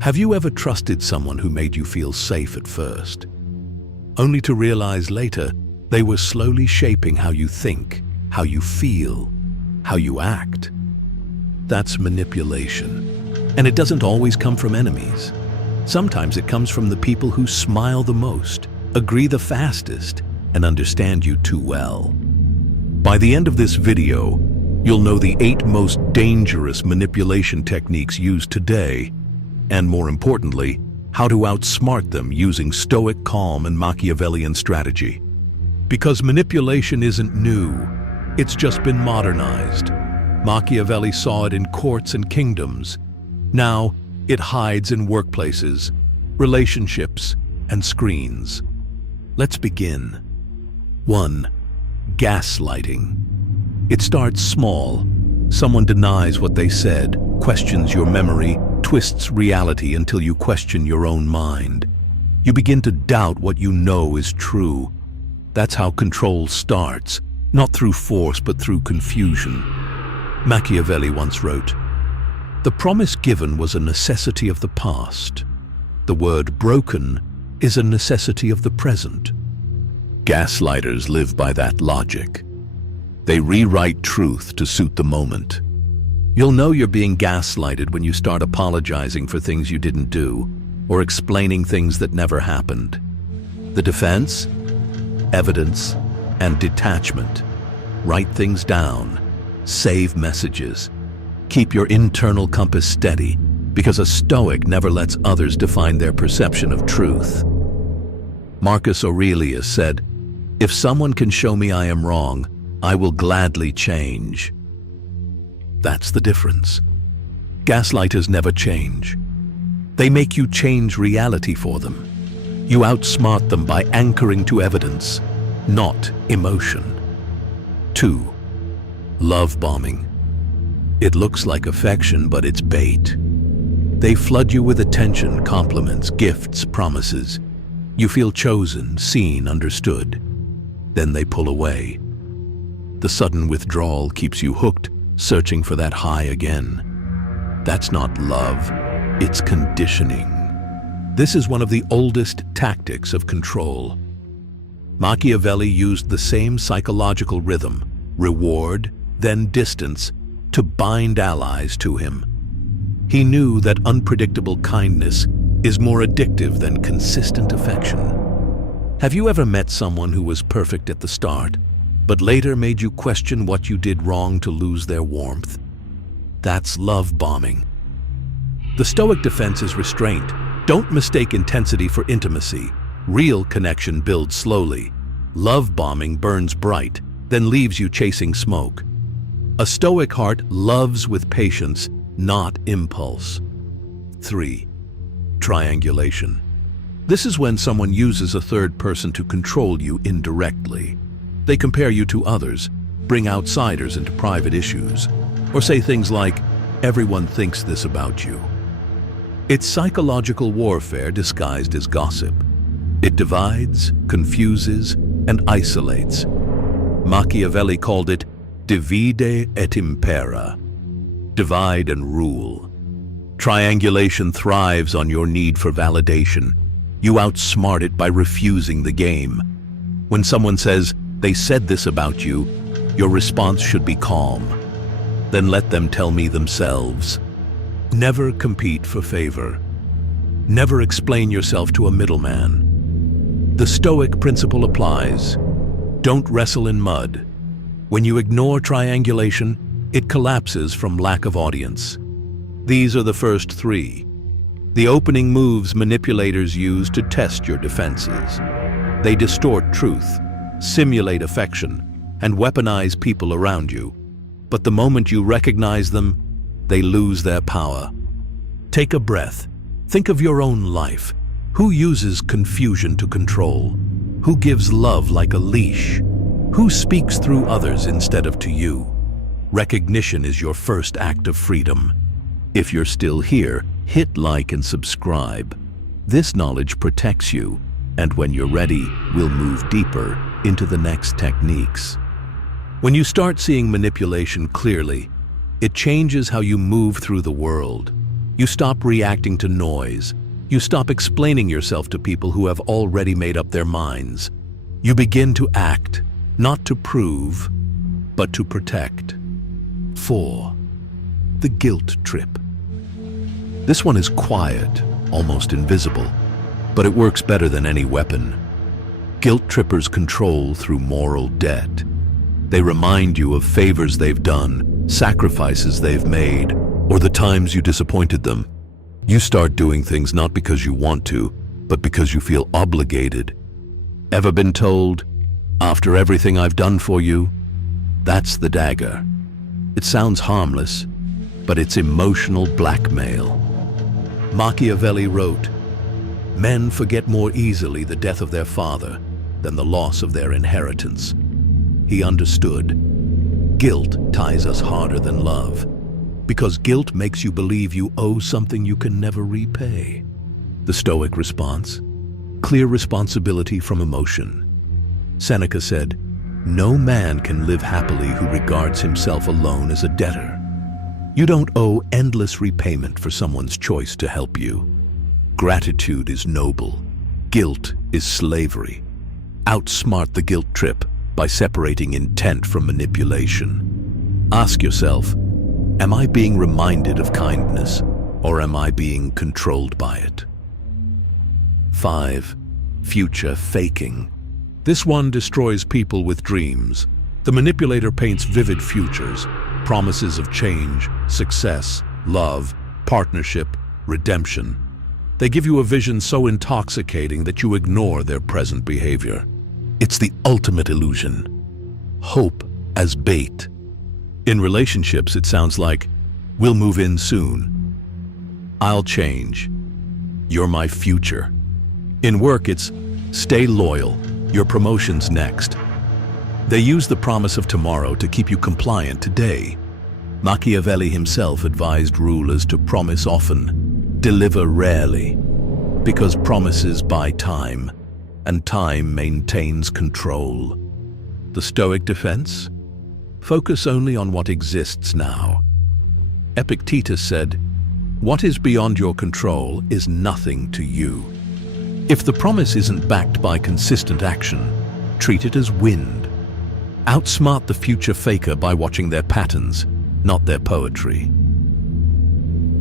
Have you ever trusted someone who made you feel safe at first, only to realize later they were slowly shaping how you think, how you feel, how you act? That's manipulation. And it doesn't always come from enemies. Sometimes it comes from the people who smile the most, agree the fastest, and understand you too well. By the end of this video, you'll know the 8 most dangerous manipulation techniques used today, and more importantly, how to outsmart them using Stoic calm and Machiavellian strategy. Because manipulation isn't new, it's just been modernized. Machiavelli saw it in courts and kingdoms. Now, it hides in workplaces, relationships, and screens. Let's begin. 1. Gaslighting. It starts small. Someone denies what they said, questions your memory, twists reality until you question your own mind. You begin to doubt what you know is true. That's how control starts, not through force but through confusion. Machiavelli once wrote, "The promise given was a necessity of the past. The word broken is a necessity of the present." Gaslighters live by that logic. They rewrite truth to suit the moment. You'll know you're being gaslighted when you start apologizing for things you didn't do, or explaining things that never happened. The defense? Evidence and detachment. Write things down. Save messages. Keep your internal compass steady, because a Stoic never lets others define their perception of truth. Marcus Aurelius said, "If someone can show me I am wrong, I will gladly change." That's the difference. Gaslighters never change. They make you change reality for them. You outsmart them by anchoring to evidence, not emotion. 2. Love bombing. It looks like affection, but it's bait. They flood you with attention, compliments, gifts, promises. You feel chosen, seen, understood. Then they pull away. The sudden withdrawal keeps you hooked, searching for that high again. That's not love, it's conditioning. This is one of the oldest tactics of control. Machiavelli used the same psychological rhythm, reward, then distance, to bind allies to him. He knew that unpredictable kindness is more addictive than consistent affection. Have you ever met someone who was perfect at the start, but later made you question what you did wrong to lose their warmth? That's love bombing. The Stoic defense is restraint. Don't mistake intensity for intimacy. Real connection builds slowly. Love bombing burns bright, then leaves you chasing smoke. A Stoic heart loves with patience, not impulse. 3. Triangulation. This is when someone uses a third person to control you indirectly. They compare you to others, bring outsiders into private issues, or say things like, "Everyone thinks this about you." It's psychological warfare disguised as gossip. It divides, confuses, and isolates. Machiavelli called it divide et impera. Divide and rule. Triangulation thrives on your need for validation. You outsmart it by refusing the game. When someone says, "They said this about you," your response should be calm. Then let them tell me themselves. Never compete for favor. Never explain yourself to a middleman. The Stoic principle applies. Don't wrestle in mud. When you ignore triangulation, it collapses from lack of audience. These are the first 3. The opening moves manipulators use to test your defenses. They distort truth, simulate affection, and weaponize people around you. But the moment you recognize them, they lose their power. Take a breath. Think of your own life. Who uses confusion to control? Who gives love like a leash? Who speaks through others instead of to you? Recognition is your first act of freedom. If you're still here, hit like and subscribe. This knowledge protects you, and when you're ready, we'll move deeper into the next techniques. When you start seeing manipulation clearly, it changes how you move through the world. You stop reacting to noise. You stop explaining yourself to people who have already made up their minds. You begin to act, not to prove, but to protect. 4. The guilt trip. This one is quiet, almost invisible, but it works better than any weapon. Guilt trippers control through moral debt. They remind you of favors they've done, sacrifices they've made, or the times you disappointed them. You start doing things not because you want to, but because you feel obligated. Ever been told, "After everything I've done for you"? That's the dagger. It sounds harmless, but it's emotional blackmail. Machiavelli wrote, "Men forget more easily the death of their father than the loss of their inheritance." He understood. Guilt ties us harder than love, because guilt makes you believe you owe something you can never repay. The Stoic response: clear responsibility from emotion. Seneca said, "No man can live happily who regards himself alone as a debtor." You don't owe endless repayment for someone's choice to help you. Gratitude is noble. Guilt is slavery. Outsmart the guilt trip by separating intent from manipulation. Ask yourself, am I being reminded of kindness, or am I being controlled by it? 5. Future faking. This one destroys people with dreams. The manipulator paints vivid futures, promises of change, success, love, partnership, redemption. They give you a vision so intoxicating that you ignore their present behavior. It's the ultimate illusion. Hope as bait. In relationships, it sounds like, "We'll move in soon." "I'll change." "You're my future." In work, it's, "Stay loyal. Your promotion's next." They use the promise of tomorrow to keep you compliant today. Machiavelli himself advised rulers to promise often, deliver rarely, because promises buy time, and time maintains control. The Stoic defense? Focus only on what exists now. Epictetus said, "What is beyond your control is nothing to you." If the promise isn't backed by consistent action, treat it as wind. Outsmart the future faker by watching their patterns, not their poetry.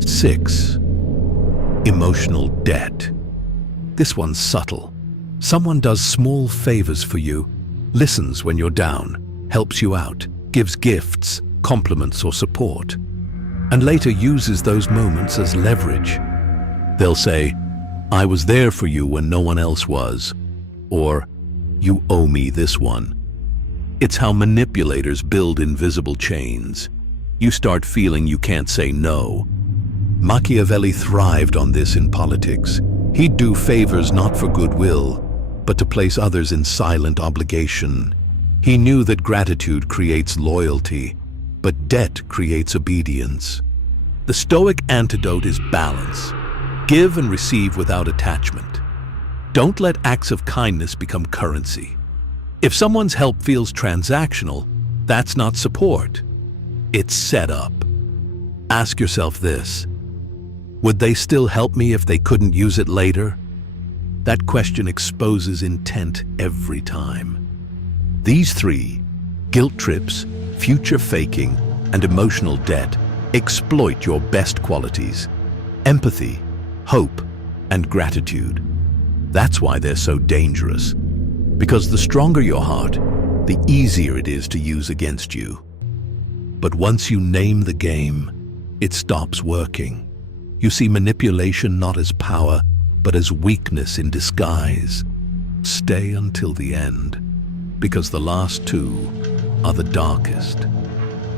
6. Emotional debt. This one's subtle. Someone does small favors for you, listens when you're down, helps you out, gives gifts, compliments or support, and later uses those moments as leverage. They'll say, "I was there for you when no one else was," or "You owe me this one." It's how manipulators build invisible chains. You start feeling you can't say no. Machiavelli thrived on this in politics. He'd do favors not for goodwill, but to place others in silent obligation. He knew that gratitude creates loyalty, but debt creates obedience. The Stoic antidote is balance. Give and receive without attachment. Don't let acts of kindness become currency. If someone's help feels transactional, that's not support. It's set up. Ask yourself this: would they still help me if they couldn't use it later? That question exposes intent every time. These 3, guilt trips, future faking, and emotional debt, exploit your best qualities: empathy, hope, and gratitude. That's why they're so dangerous. Because the stronger your heart, the easier it is to use against you. But once you name the game, it stops working. You see manipulation not as power, but as weakness in disguise. Stay until the end, because the last 2 are the darkest,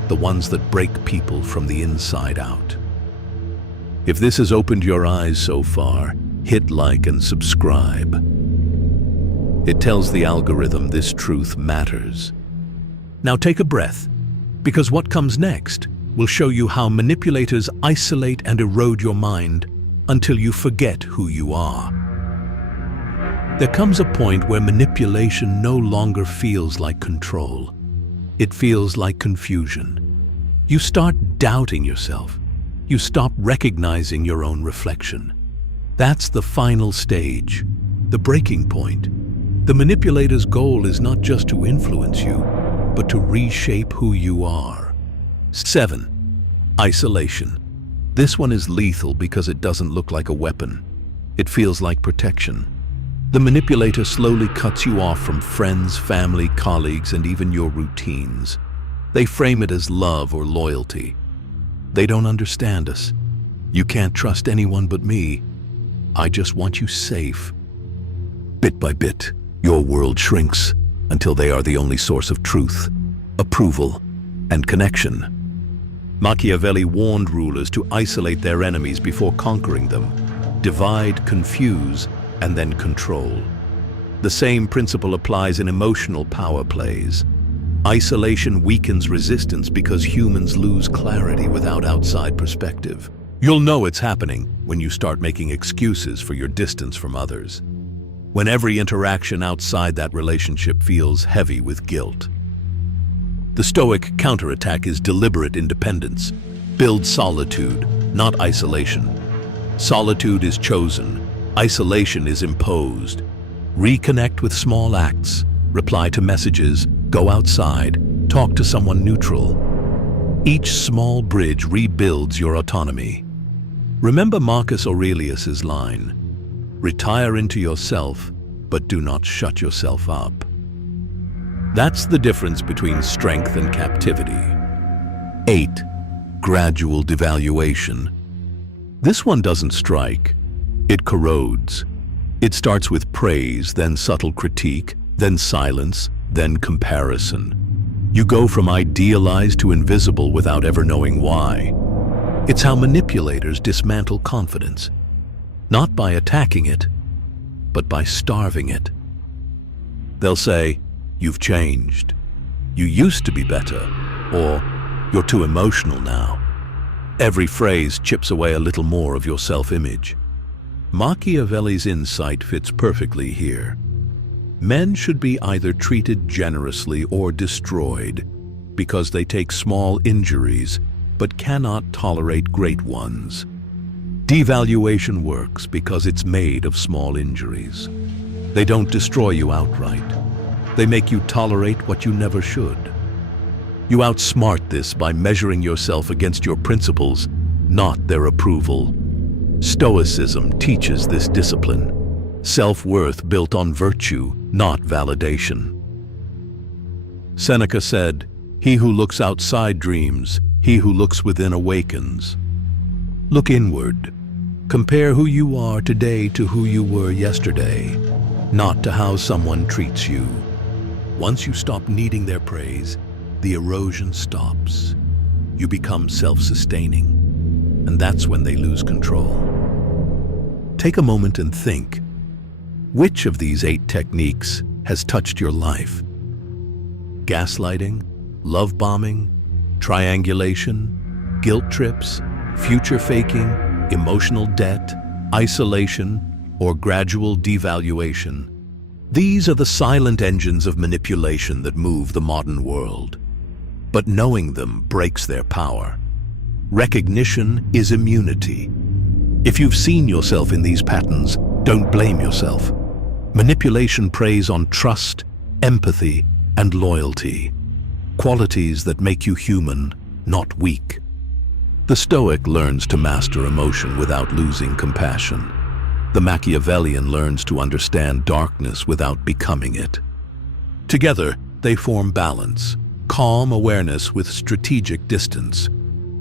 the ones that break people from the inside out. If this has opened your eyes so far, hit like and subscribe. It tells the algorithm this truth matters. Now take a breath, because what comes next will show you how manipulators isolate and erode your mind until you forget who you are. There comes a point where manipulation no longer feels like control. It feels like confusion. You start doubting yourself. You stop recognizing your own reflection. That's the final stage, the breaking point. The manipulator's goal is not just to influence you, but to reshape who you are. 7. Isolation. This one is lethal because it doesn't look like a weapon. It feels like protection. The manipulator slowly cuts you off from friends, family, colleagues, and even your routines. They frame it as love or loyalty. They don't understand us. You can't trust anyone but me. I just want you safe. Bit by bit, your world shrinks until they are the only source of truth, approval, and connection. Machiavelli warned rulers to isolate their enemies before conquering them, divide, confuse, and then control. The same principle applies in emotional power plays. Isolation weakens resistance because humans lose clarity without outside perspective. You'll know it's happening when you start making excuses for your distance from others. When every interaction outside that relationship feels heavy with guilt. The Stoic counterattack is deliberate independence. Build solitude, not isolation. Solitude is chosen. Isolation is imposed. Reconnect with small acts. Reply to messages. Go outside. Talk to someone neutral. Each small bridge rebuilds your autonomy. Remember Marcus Aurelius's line, "Retire into yourself, but do not shut yourself up." That's the difference between strength and captivity. 8. Gradual devaluation. This one doesn't strike. It corrodes. It starts with praise, then subtle critique, then silence, then comparison. You go from idealized to invisible without ever knowing why. It's how manipulators dismantle confidence, not by attacking it, but by starving it. They'll say, "You've changed. You used to be better," or "You're too emotional now." Every phrase chips away a little more of your self-image. Machiavelli's insight fits perfectly here. Men should be either treated generously or destroyed because they take small injuries but cannot tolerate great ones. Devaluation works because it's made of small injuries. They don't destroy you outright. They make you tolerate what you never should. You outsmart this by measuring yourself against your principles, not their approval. Stoicism teaches this discipline. Self-worth built on virtue, not validation. Seneca said, "He who looks outside dreams, he who looks within awakens." Look inward. Compare who you are today to who you were yesterday, not to how someone treats you. Once you stop needing their praise, the erosion stops. You become self-sustaining, and that's when they lose control. Take a moment and think. Which of these 8 techniques has touched your life? Gaslighting, love bombing, triangulation, guilt trips, future faking, emotional debt, isolation, or gradual devaluation. These are the silent engines of manipulation that move the modern world. But knowing them breaks their power. Recognition is immunity. If you've seen yourself in these patterns, don't blame yourself. Manipulation preys on trust, empathy, and loyalty, qualities that make you human, not weak. The Stoic learns to master emotion without losing compassion. The Machiavellian learns to understand darkness without becoming it. Together, they form balance, calm awareness with strategic distance.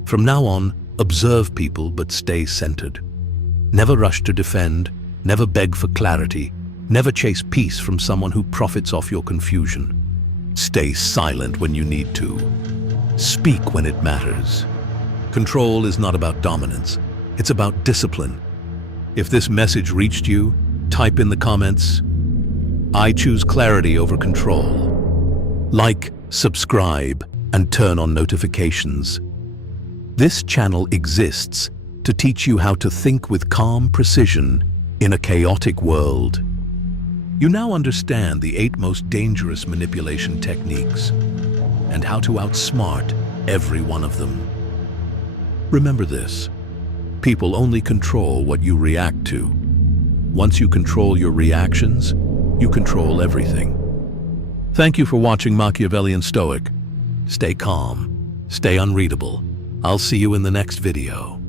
From now on, observe people but stay centered. Never rush to defend, never beg for clarity, never chase peace from someone who profits off your confusion. Stay silent when you need to. Speak when it matters. Control is not about dominance, it's about discipline. If this message reached you, type in the comments, "I choose clarity over control." Like, subscribe, and turn on notifications. This channel exists to teach you how to think with calm precision in a chaotic world. You now understand the 8 most dangerous manipulation techniques and how to outsmart every one of them. Remember this, People only control what you react to. Once you control your reactions, you control everything. Thank you for watching Machiavellian Stoic. Stay calm, stay unreadable. I'll see you in the next video.